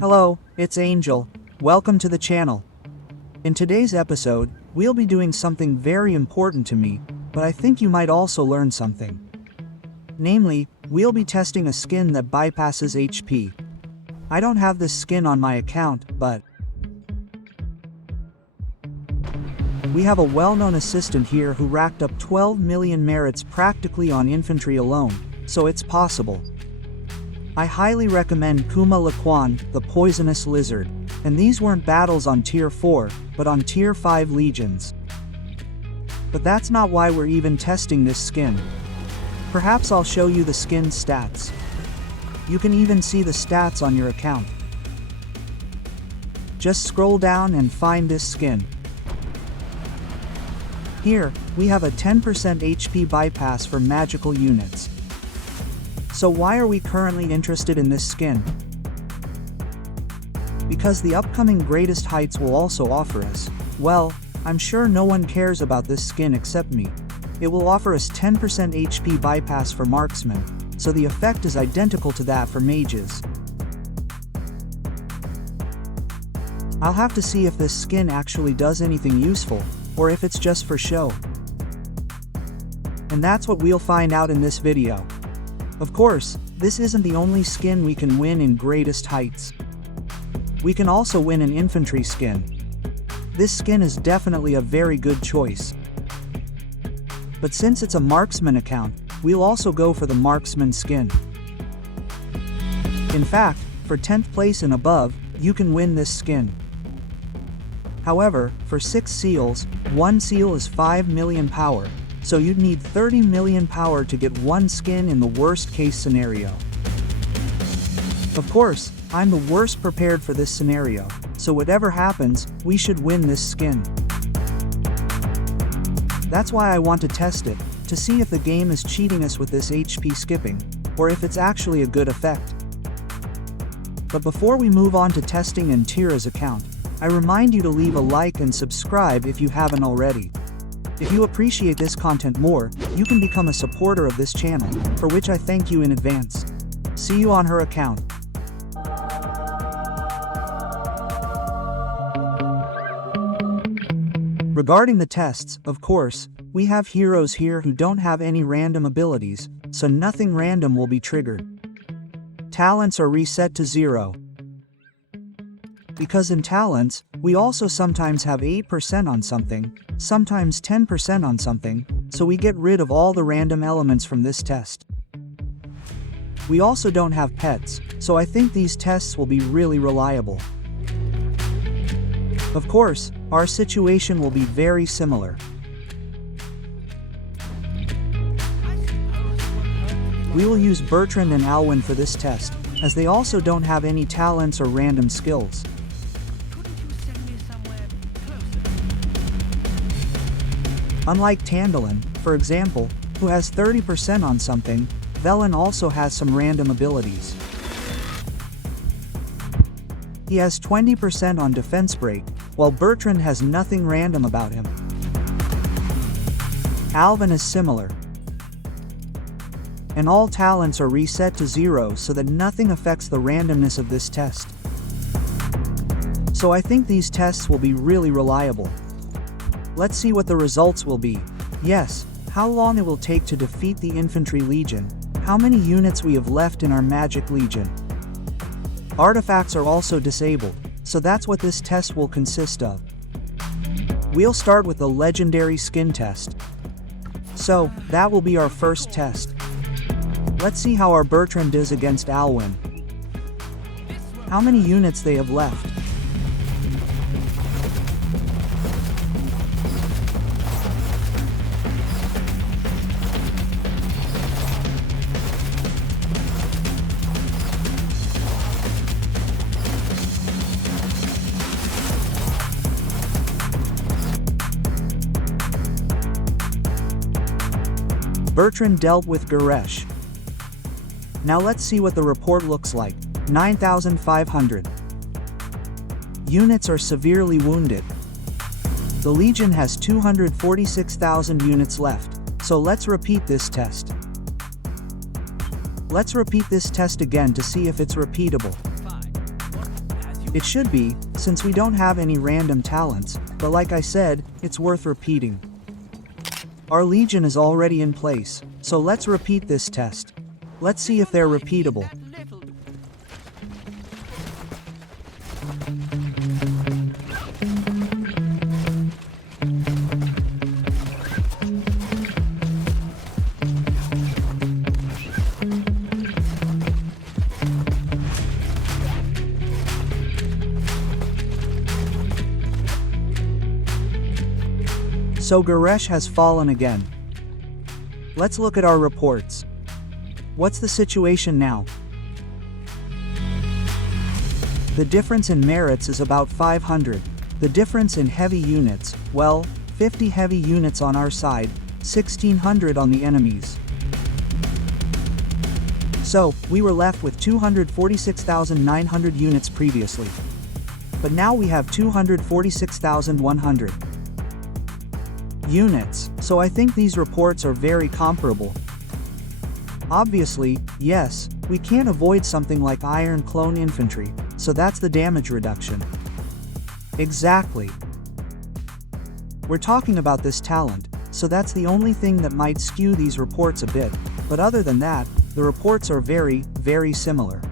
Hello, it's Angel. Welcome to the channel. In today's episode, we'll be doing something very important to me, but I think you might also learn something. Namely, we'll be testing a skin that bypasses HP. I don't have this skin on my account, but we have a well-known assistant here who racked up 12 million merits practically on infantry alone, so it's possible. I highly recommend Kuma Laquan, the Poisonous Lizard, and these weren't battles on Tier 4, but on Tier 5 legions. But that's not why we're even testing this skin. Perhaps I'll show you the skin stats. You can even see the stats on your account. Just scroll down and find this skin. Here, we have a 10% HP bypass for magical units. So why are we currently interested in this skin? Because the upcoming Greatest Heights will also offer us, well, I'm sure no one cares about this skin except me. It will offer us 10% HP bypass for marksmen, so the effect is identical to that for mages. I'll have to see if this skin actually does anything useful, or if it's just for show. And that's what we'll find out in this video. Of course, this isn't the only skin we can win in Greatest Heights. We can also win an infantry skin. This skin is definitely a very good choice. But since it's a marksman account, we'll also go for the marksman skin. In fact, for 10th place and above, you can win this skin. However, for 6 seals, 1 seal is 5 million power, so you'd need 30 million power to get 1 skin in the worst case scenario. Of course, I'm the worst prepared for this scenario, so whatever happens, we should win this skin. That's why I want to test it, to see if the game is cheating us with this HP skipping, or if it's actually a good effect. But before we move on to testing in Tira's account, I remind you to leave a like and subscribe if you haven't already. If you appreciate this content more, you can become a supporter of this channel, for which I thank you in advance. See you on her account. Regarding the tests, of course, we have heroes here who don't have any random abilities, so nothing random will be triggered. Talents are reset to 0. Because in talents, we also sometimes have 8% on something, sometimes 10% on something, so we get rid of all the random elements from this test. We also don't have pets, so I think these tests will be really reliable. Of course, our situation will be very similar. We will use Bertrand and Alwyn for this test, as they also don't have any talents or random skills. Unlike Tandalin, for example, who has 30% on something, Velen also has some random abilities. He has 20% on defense break, while Bertrand has nothing random about him. Alvin is similar. And all talents are reset to 0 so that nothing affects the randomness of this test. So I think these tests will be really reliable. Let's see what the results will be. Yes, how long it will take to defeat the infantry legion, how many units we have left in our magic legion. Artifacts are also disabled, so that's what this test will consist of. We'll start with the legendary skin test. So, that will be our first test. Let's see how our Bertrand does against Alwyn. How many units they have left. Bertrand dealt with Garesh. Now let's see what the report looks like. 9,500. Units are severely wounded. The Legion has 246,000 units left, so let's repeat this test. Let's repeat this test again to see if it's repeatable. It should be, since we don't have any random talents, but like I said, it's worth repeating. Our Legion is already in place, so let's repeat this test. Let's see if they're repeatable. So Garesh has fallen again. Let's look at our reports. What's the situation now? The difference in merits is about 500. The difference in heavy units, well, 50 heavy units on our side, 1600 on the enemies. So, we were left with 246,900 units previously. But now we have 246,100 units, so I think these reports are very comparable. Obviously, yes, we can't avoid something like Iron Clone Infantry, so that's the damage reduction. Exactly. We're talking about this talent, so that's the only thing that might skew these reports a bit, but other than that, the reports are very, very similar.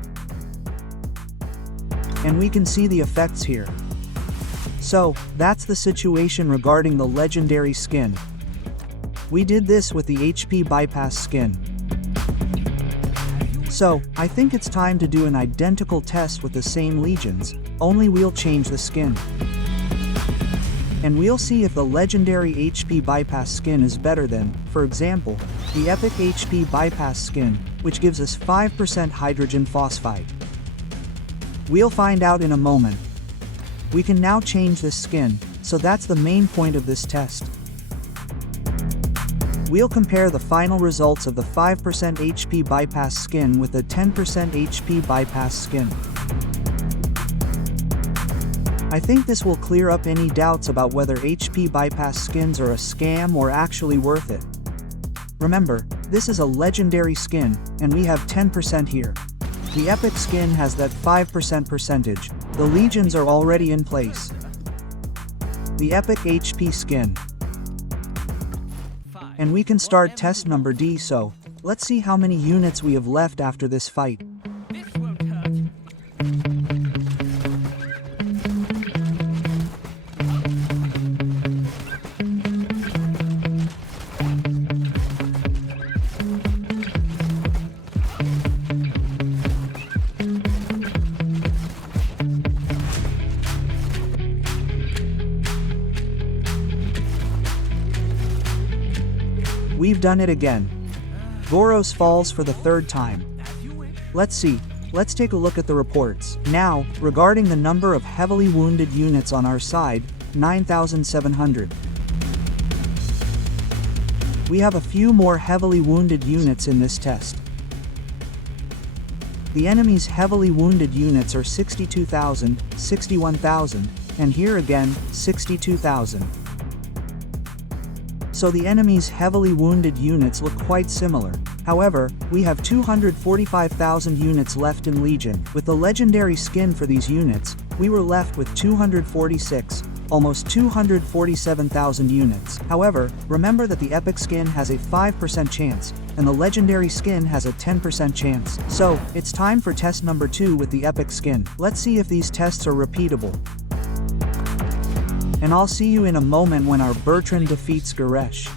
And we can see the effects here. So, that's the situation regarding the legendary skin. We did this with the HP bypass skin. So, I think it's time to do an identical test with the same legions, only we'll change the skin. And we'll see if the legendary HP bypass skin is better than, for example, the epic HP bypass skin, which gives us 5% hydrogen phosphite. We'll find out in a moment. We can now change this skin, so that's the main point of this test. We'll compare the final results of the 5% HP bypass skin with the 10% HP bypass skin. I think this will clear up any doubts about whether HP bypass skins are a scam or actually worth it. Remember, this is a legendary skin, and we have 10% here. The epic skin has that 5% percentage. The legions are already in place. The epic HP skin. And we can start test number D, so let's see how many units we have left after this fight. We've done it again. Goros falls for the third time. Let's see. Let's take a look at the reports. Now, regarding the number of heavily wounded units on our side, 9,700. We have a few more heavily wounded units in this test. The enemy's heavily wounded units are 62,000, 61,000, and here again, 62,000. So the enemy's heavily wounded units look quite similar. However, we have 245,000 units left in Legion. With the legendary skin for these units, we were left with 246, almost 247,000 units. However, remember that the epic skin has a 5% chance, and the legendary skin has a 10% chance. So, it's time for test number 2 with the epic skin. Let's see if these tests are repeatable. And I'll see you in a moment when our Bertrand defeats Garesh.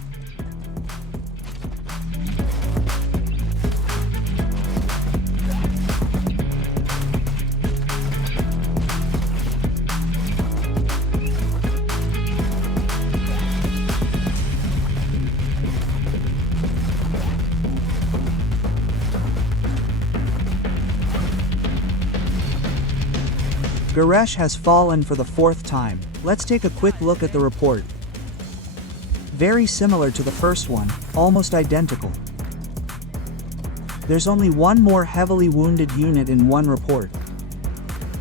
Garesh has fallen for the 4th time. Let's take a quick look at the report. Very similar to the first one, almost identical. There's only one more heavily wounded unit in one report.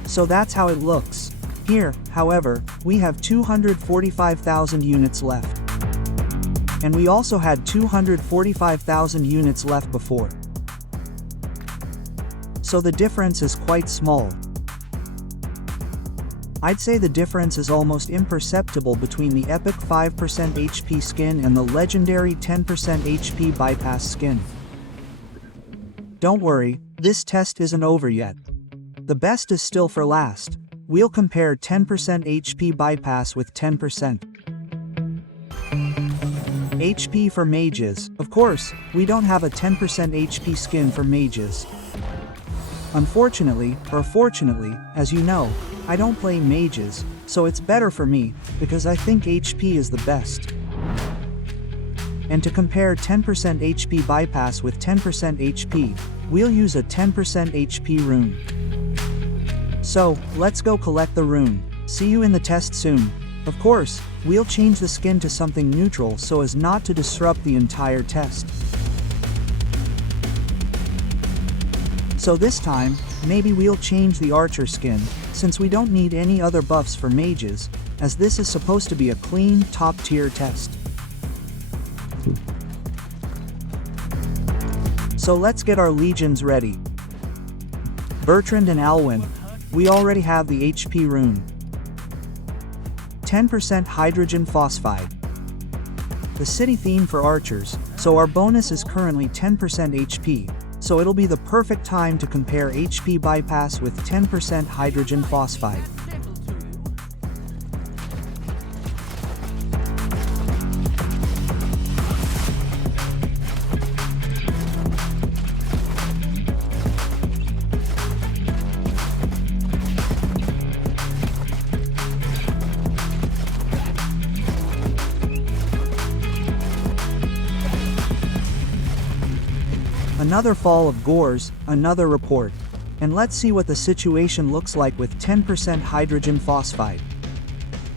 So that's how it looks. Here, however, we have 245,000 units left. And we also had 245,000 units left before. So the difference is quite small. I'd say the difference is almost imperceptible between the epic 5% HP skin and the legendary 10% HP bypass skin. Don't worry, this test isn't over yet. The best is still for last. We'll compare 10% HP bypass with 10% HP for mages. Of course, we don't have a 10% HP skin for mages. Unfortunately, or fortunately, as you know, I don't play mages, so it's better for me, because I think HP is the best. And to compare 10% HP bypass with 10% HP, we'll use a 10% HP rune. So, let's go collect the rune. See you in the test soon. Of course, we'll change the skin to something neutral so as not to disrupt the entire test. So this time, maybe we'll change the archer skin, since we don't need any other buffs for mages, as this is supposed to be a clean, top-tier test. So let's get our legions ready. Bertrand and Alwyn. We already have the HP rune. 10% hydrogen phosphide. The city theme for archers, so our bonus is currently 10% HP, so it'll be the perfect time to compare HP bypass with 10% hydrogen phosphide. Another fall of gores, another report. And let's see what the situation looks like with 10% hydrogen phosphide.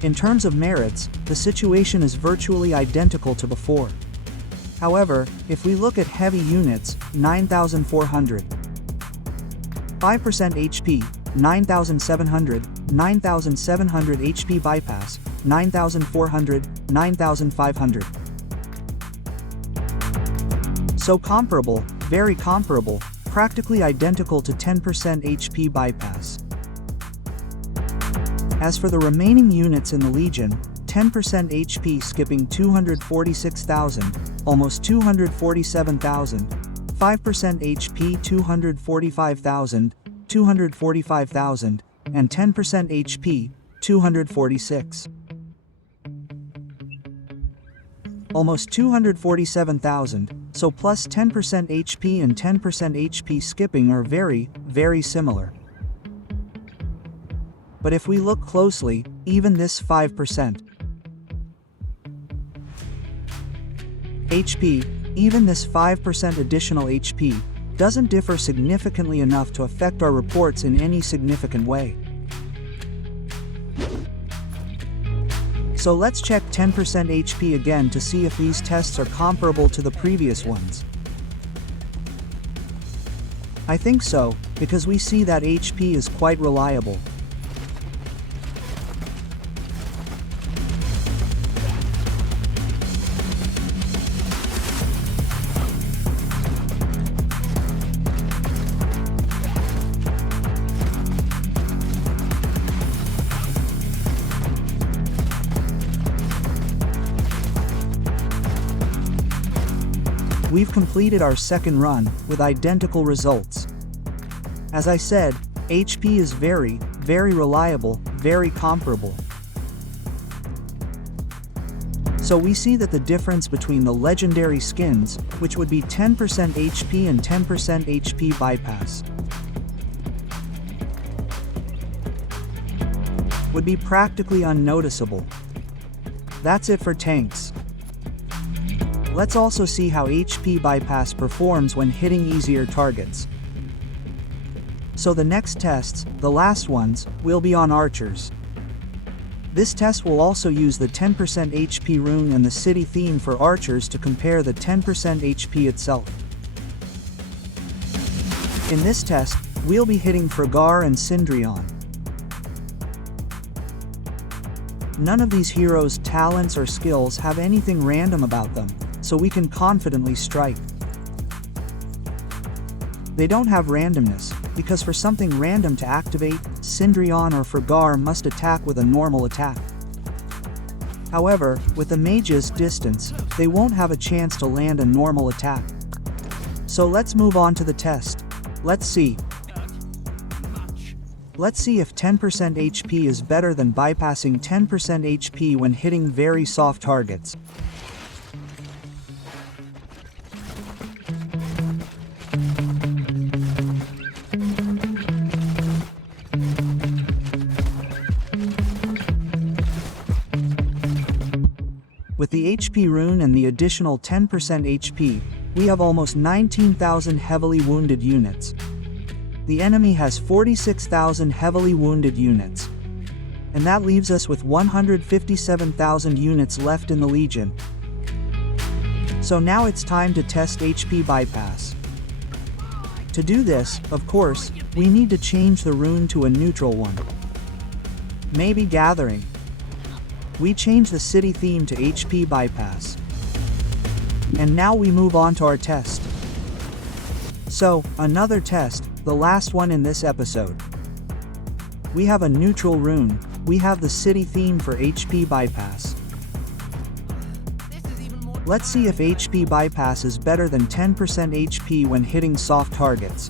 In terms of merits, the situation is virtually identical to before. However, if we look at heavy units, 9,400. 5% HP, 9,700, 9,700 HP bypass, 9,400, 9,500. So comparable, very comparable, practically identical to 10% HP bypass. As for the remaining units in the Legion, 10% HP skipping 246,000, almost 247,000, 5% HP 245,000, 245,000, and 10% HP 246. Almost 247,000, so plus 10% HP and 10% HP skipping are very, very similar. But if we look closely, even this 5% HP, even this 5% additional HP, doesn't differ significantly enough to affect our reports in any significant way. So let's check 10% HP again to see if these tests are comparable to the previous ones. I think so, because we see that HP is quite reliable. We've completed our second run, with identical results. As I said, HP is very, very reliable, very comparable. So we see that the difference between the legendary skins, which would be 10% HP and 10% HP bypass, would be practically unnoticeable. That's it for tanks. Let's also see how HP bypass performs when hitting easier targets. So the next tests, the last ones, will be on archers. This test will also use the 10% HP rune and the city theme for archers to compare the 10% HP itself. In this test, we'll be hitting Friggar and Cindrion. None of these heroes' talents or skills have anything random about them, so we can confidently strike. They don't have randomness, because for something random to activate, Cindrion or Friggar must attack with a normal attack. However, with the mage's distance, they won't have a chance to land a normal attack. So let's move on to the test. Let's see. Let's see if 10% HP is better than bypassing 10% HP when hitting very soft targets. With the HP rune and the additional 10% HP, we have almost 19,000 heavily wounded units. The enemy has 46,000 heavily wounded units. And that leaves us with 157,000 units left in the Legion. So now it's time to test HP bypass. To do this, of course, we need to change the rune to a neutral one. Maybe Gathering. We change the city theme to HP bypass. And now we move on to our test. So, another test, the last one in this episode. We have a neutral rune, we have the city theme for HP bypass. Let's see if HP bypass is better than 10% HP when hitting soft targets.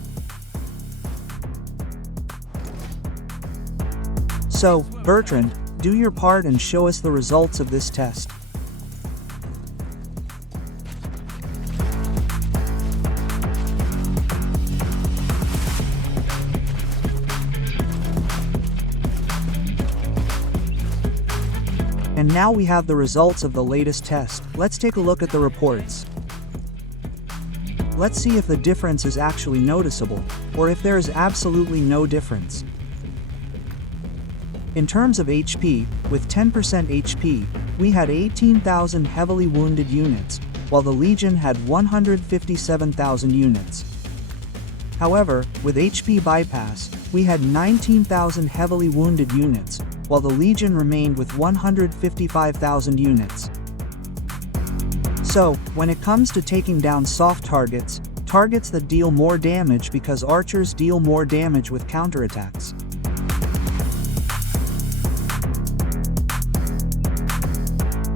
So, Bertrand, do your part and show us the results of this test. And now we have the results of the latest test. Let's take a look at the reports. Let's see if the difference is actually noticeable, or if there is absolutely no difference. In terms of HP, with 10% HP, we had 18,000 heavily wounded units, while the Legion had 157,000 units. However, with HP bypass, we had 19,000 heavily wounded units, while the Legion remained with 155,000 units. So, when it comes to taking down soft targets, targets that deal more damage because archers deal more damage with counterattacks.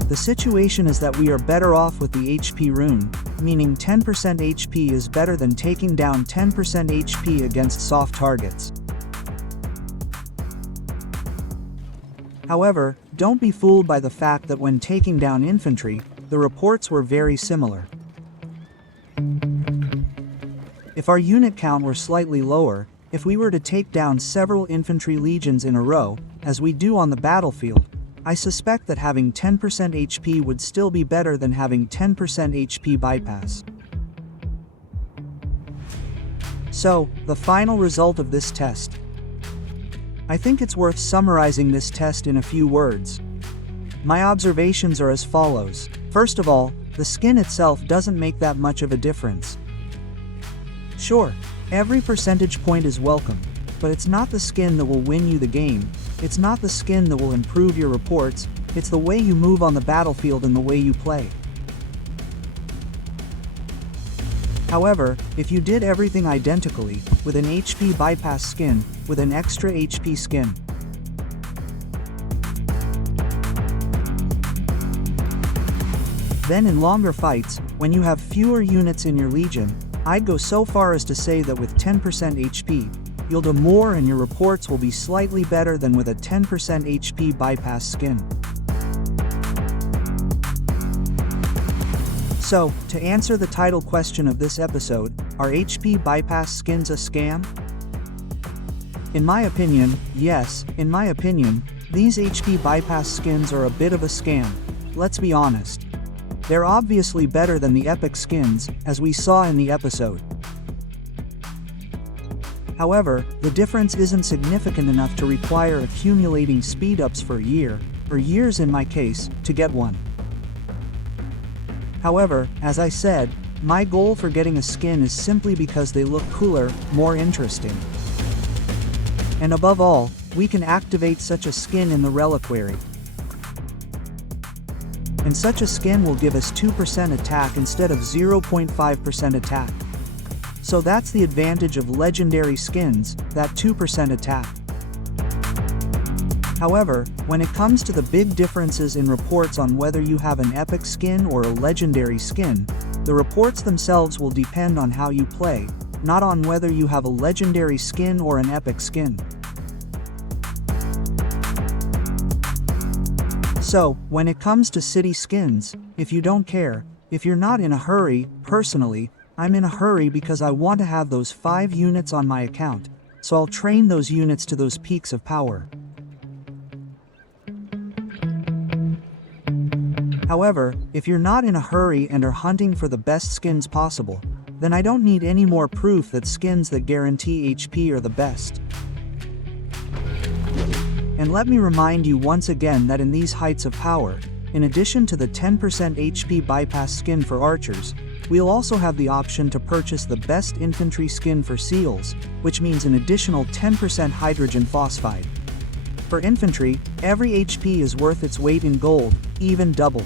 The situation is that we are better off with the HP rune, meaning 10% HP is better than taking down 10% HP against soft targets. However, don't be fooled by the fact that when taking down infantry, the reports were very similar. If our unit count were slightly lower, if we were to take down several infantry legions in a row, as we do on the battlefield, I suspect that having 10% HP would still be better than having 10% HP bypass. So, the final result of this test. I think it's worth summarizing this test in a few words. My observations are as follows. First of all, the skin itself doesn't make that much of a difference. Sure, every percentage point is welcome, but it's not the skin that will win you the game, it's not the skin that will improve your reports, it's the way you move on the battlefield and the way you play. However, if you did everything identically, with an HP bypass skin, with an extra HP skin, then in longer fights, when you have fewer units in your legion, I'd go so far as to say that with 10% HP, you'll do more and your reports will be slightly better than with a 10% HP bypass skin. So, to answer the title question of this episode, are HP bypass skins a scam? In my opinion, yes, in my opinion, these HP bypass skins are a bit of a scam. Let's be honest. They're obviously better than the epic skins, as we saw in the episode. However, the difference isn't significant enough to require accumulating speed-ups for a year, or years in my case, to get one. However, as I said, my goal for getting a skin is simply because they look cooler, more interesting. And above all, we can activate such a skin in the reliquary. And such a skin will give us 2% attack instead of 0.5% attack. So that's the advantage of legendary skins, that 2% attack. However, when it comes to the big differences in reports on whether you have an epic skin or a legendary skin, the reports themselves will depend on how you play, not on whether you have a legendary skin or an epic skin. So, when it comes to city skins, if you don't care, if you're not in a hurry, personally, I'm in a hurry because I want to have those 5 units on my account, so I'll train those units to those peaks of power. However, if you're not in a hurry and are hunting for the best skins possible, then I don't need any more proof that skins that guarantee HP are the best. And let me remind you once again that in these heights of power, in addition to the 10% HP bypass skin for archers, we'll also have the option to purchase the best infantry skin for seals, which means an additional 10% hydrogen phosphide. For infantry, every HP is worth its weight in gold, even double.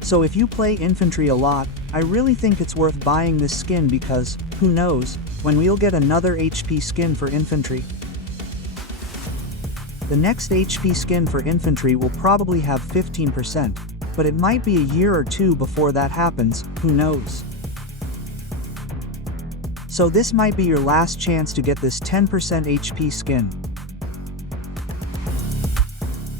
So if you play infantry a lot, I really think it's worth buying this skin because, who knows, when we'll get another HP skin for infantry. The next HP skin for infantry will probably have 15%, but it might be a year or two before that happens, who knows. So this might be your last chance to get this 10% HP skin.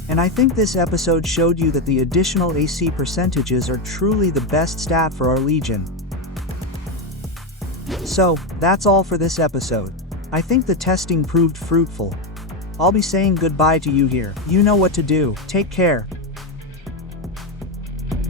And I think this episode showed you that the additional AC percentages are truly the best stat for our Legion. So, that's all for this episode. I think the testing proved fruitful. I'll be saying goodbye to you here. You know what to do. Take care.